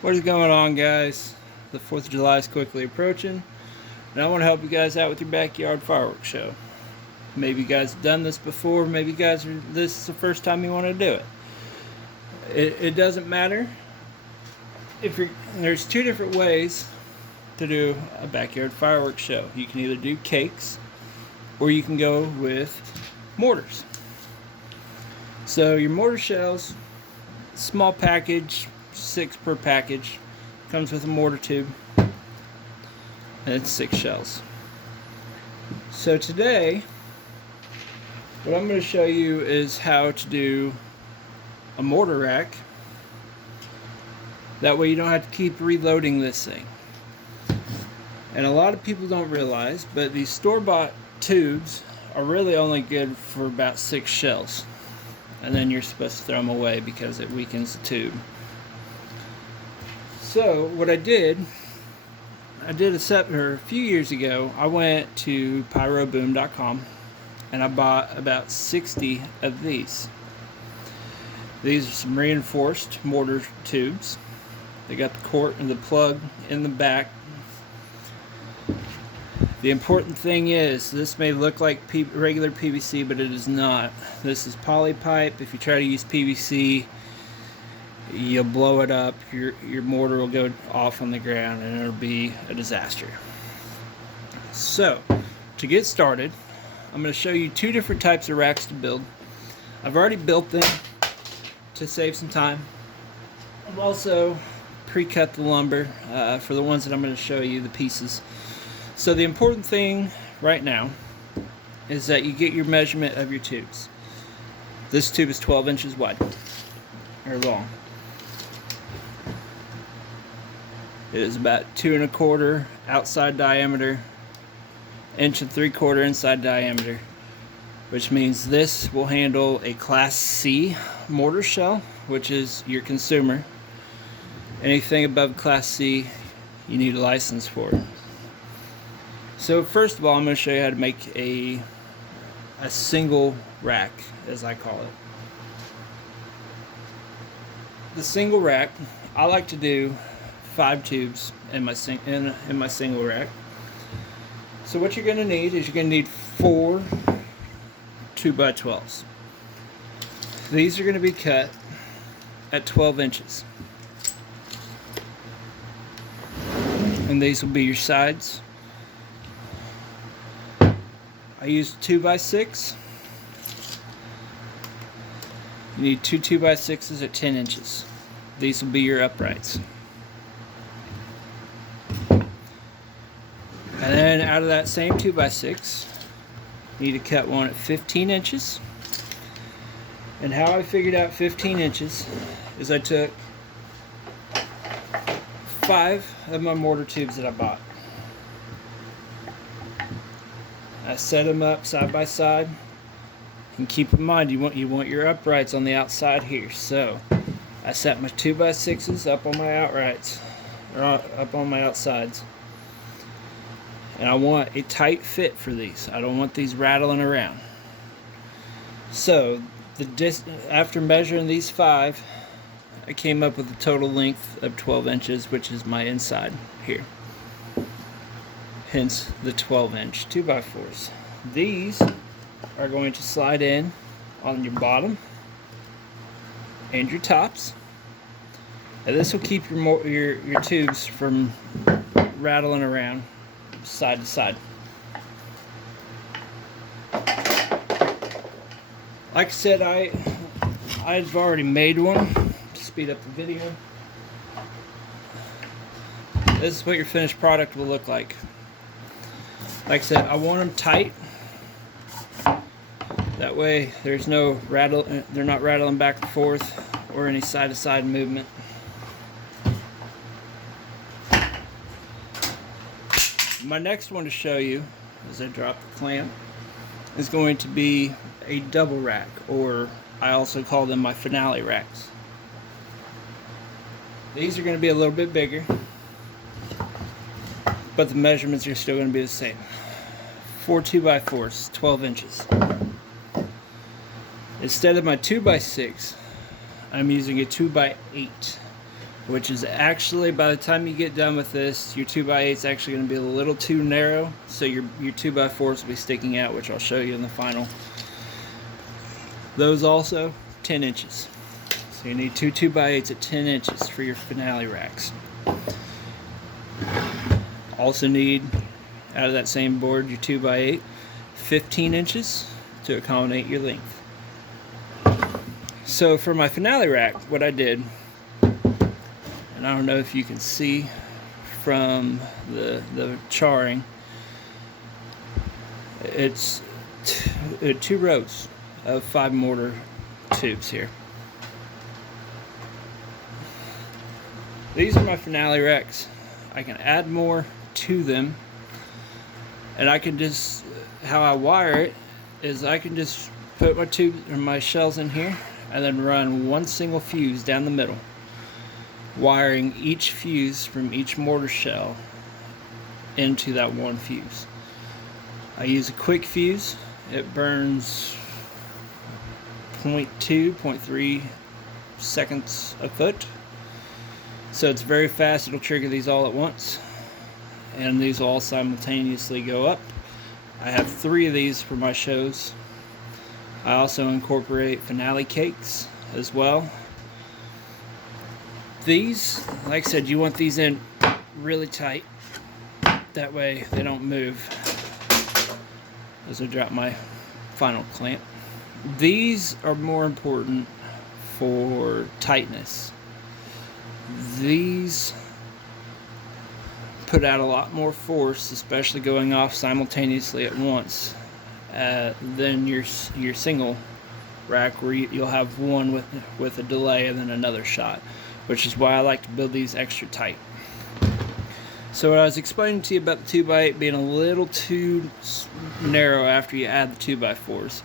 What is going on, guys? The 4th of July is quickly approaching, and I want to help you guys out with your backyard fireworks show. Maybe you guys have done this before, maybe this is the first time you want to do it. It doesn't matter. There's two different ways to do a backyard fireworks show. You can either do cakes, or you can go with mortars. So your mortar shells, small package, 6 per package, comes with a mortar tube, and it's 6 shells. So today, what I'm going to show you is how to do a mortar rack. That way you don't have to keep reloading this thing. And a lot of people don't realize, but these store-bought tubes are really only good for about 6 shells. And then you're supposed to throw them away because it weakens the tube. So what I did a few years ago, I went to pyroboom.com and I bought about 60 of these. These are some reinforced mortar tubes. They got the quart and the plug in the back. The important thing is, this may look like regular PVC, but it is not. This is poly pipe. If you try to use PVC, you'll blow it up. Your mortar will go off on the ground, and it'll be a disaster. So, to get started, I'm going to show you 2 different types of racks to build. I've already built them to save some time. I've also pre-cut the lumber for the ones that I'm going to show you, the pieces. So the important thing right now is that you get your measurement of your tubes. This tube is 12 inches wide, or long. It is about 2 1/4 outside diameter, 1 3/4 inside diameter, which means this will handle a Class C mortar shell, which is your consumer. Anything above Class C, you need a license for it. So first of all, I'm going to show you how to make a single rack, as I call it. The single rack, I like to do 5 tubes in my single rack. So what you're going to need is 4 2x12s. These are going to be cut at 12 inches. And these will be your sides. I used 2x6. You need 2 2x6s at 10 inches. These will be your uprights. And then out of that same 2x6, you need to cut one at 15 inches. And how I figured out 15 inches is I took 5 of my mortar tubes that I bought. I set them up side by side, and keep in mind you want your uprights on the outside here. So I set my 2x6s up on my outrights, or up on my outsides, and I want a tight fit for these. I don't want these rattling around. So after measuring these 5, I came up with a total length of 12 inches, which is my inside here. Hence the 12-inch 2x4s. These are going to slide in on your bottom and your tops, and this will keep your tubes from rattling around side to side. Like I said, I've already made one to speed up the video. This is what your finished product will look like. Like I said, I want them tight. That way there's no rattle, they're not rattling back and forth or any side to side movement. My next one to show you, as I drop the clamp, is going to be a double rack, or I also call them my finale racks. These are going to be a little bit bigger, but the measurements are still going to be the same. 4 2x4s, 12 inches. Instead of my 2x6, I'm using a 2x8, which is actually, by the time you get done with this, your 2x8 is actually going to be a little too narrow, so your 2x4s will be sticking out, which I'll show you in the final. Those also 10 inches. So you need two 2x8s at 10 inches for your finale racks. Also need, out of that same board, your 2x8, 15 inches to accommodate your length. So for my finale rack, what I did, and I don't know if you can see from the charring, it's two rows of 5 mortar tubes here. These are my finale racks. I can add more to them, and I can just, how I wire it is I can just put my tube or my shells in here and then run one single fuse down the middle, wiring each fuse from each mortar shell into that one fuse. I use a quick fuse. It burns 0.3 seconds a foot, so it's very fast. It'll trigger these all at once, and these will all simultaneously go up. I have 3 of these for my shows. I also incorporate finale cakes as well. These, like I said, you want these in really tight. That way they don't move as I drop my final clamp. These are more important for tightness. These put out a lot more force, especially going off simultaneously at once, than your single rack, where you'll have one with a delay and then another shot, which is why I like to build these extra tight. So what I was explaining to you about the 2x8 being a little too narrow after you add the 2x4s,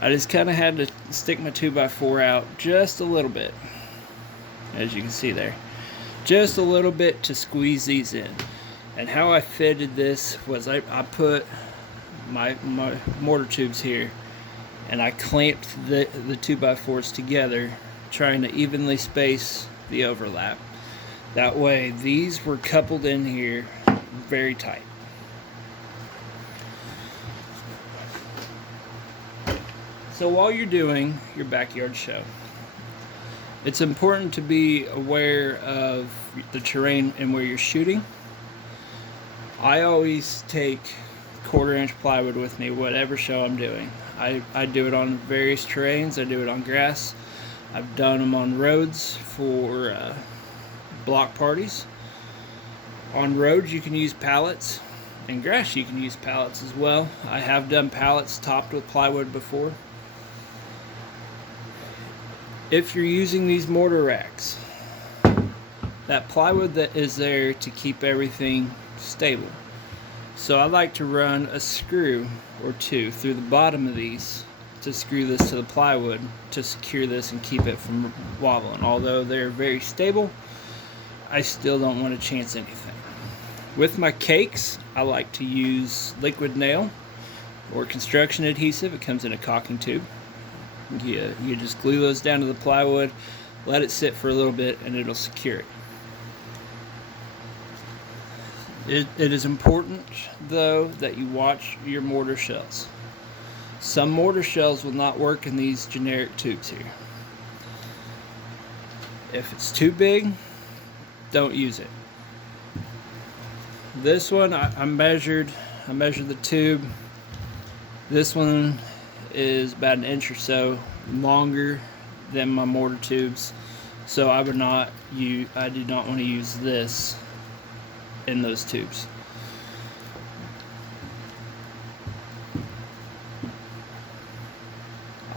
I just kind of had to stick my 2x4 out just a little bit, as you can see there, just a little bit to squeeze these in. And how I fitted this was I put my mortar tubes here, and I clamped the 2x4s together, trying to evenly space the overlap. That way these were coupled in here very tight. So while you're doing your backyard show, it's important to be aware of the terrain and where you're shooting. I always take 1/4 inch plywood with me, whatever show I'm doing. I do it on various terrains. I do it on grass. I've done them on roads for block parties. On roads you can use pallets, and grass you can use pallets as well. I have done pallets topped with plywood before. If you're using these mortar racks, that plywood that is there to keep everything stable. So I like to run a screw or 2 through the bottom of these to screw this to the plywood to secure this and keep it from wobbling. Although they're very stable, I still don't want to chance anything. With my cakes, I like to use liquid nail or construction adhesive. It comes in a caulking tube. You just glue those down to the plywood, let it sit for a little bit, and it'll secure it. It is important, though, that you watch your mortar shells. Some mortar shells will not work in these generic tubes here. If it's too big, don't use it. This one, I measured the tube. This one is about 1 inch or so longer than my mortar tubes, so I do not want to use this in those tubes.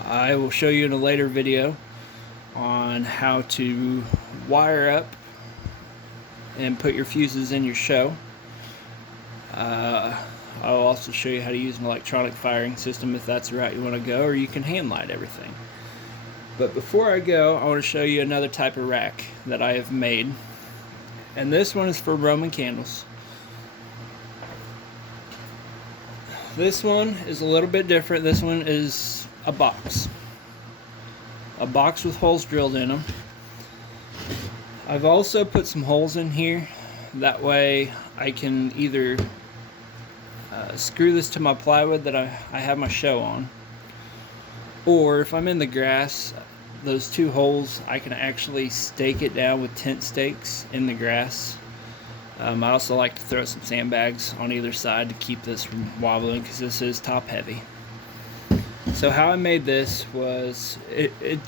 I will show you in a later video on how to wire up and put your fuses in your show. I'll also show you how to use an electronic firing system if that's the route you want to go, or you can hand light everything. But before I go, I want to show you another type of rack that I have made, and this one is for Roman candles. This one is a little bit different. This one is a box with holes drilled in them. I've also put some holes in here. That way I can either screw this to my plywood that I have my show on, or if I'm in the grass, those two holes, I can actually stake it down with tent stakes in the grass. I also like to throw some sandbags on either side to keep this from wobbling, because this is top heavy. So how I made this was, it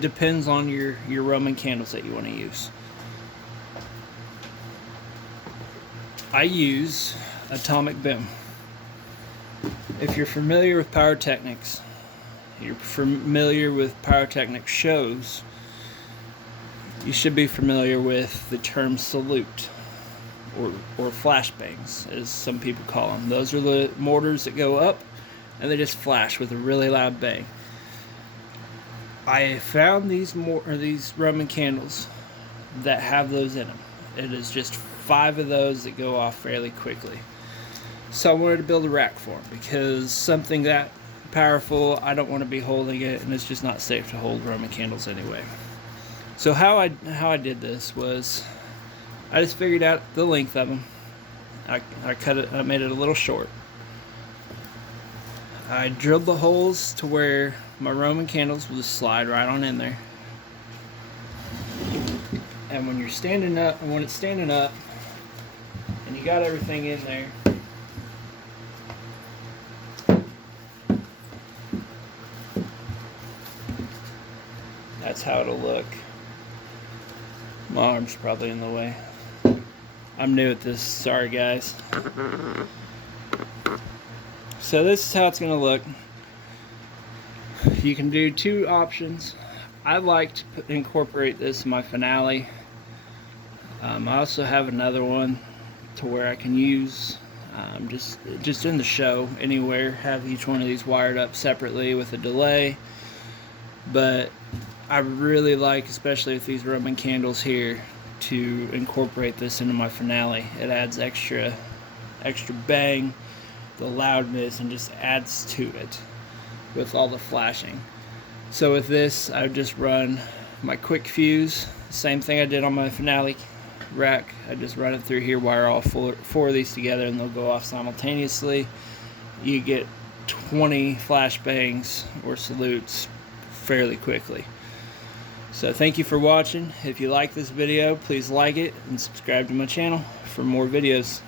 depends on your Roman candles that you want to use. I use atomic boom. If you're familiar with pyrotechnics, you're familiar with pyrotechnic shows, you should be familiar with the term salute, or flashbangs, as some people call them. Those are the mortars that go up and they just flash with a really loud bang. I found these Roman candles that have those in them. It is just 5 of those that go off fairly quickly. So I wanted to build a rack for them, because something that powerful, I don't want to be holding it, and it's just not safe to hold Roman candles anyway. So how I did this was, I just figured out the length of them. I cut it. I made it a little short. I drilled the holes to where my Roman candles will just slide right on in there. And when it's standing up, and you got everything in there, that's how it'll look. My arm's probably in the way. I'm new at this, sorry guys. So this is how it's going to look. You can do 2 options. I like to incorporate this in my finale. I also have another one to where I can use just in the show anywhere, have each one of these wired up separately with a delay. But I really like, especially with these Roman candles here, to incorporate this into my finale. It adds extra bang, the loudness, and just adds to it with all the flashing. So with this, I've just run my quick fuse, same thing I did on my finale rack. I just run it through here, wire all 4 of these together, and they'll go off simultaneously. You get 20 flashbangs or salutes fairly quickly. So thank you for watching. If you like this video, please like it and subscribe to my channel for more videos.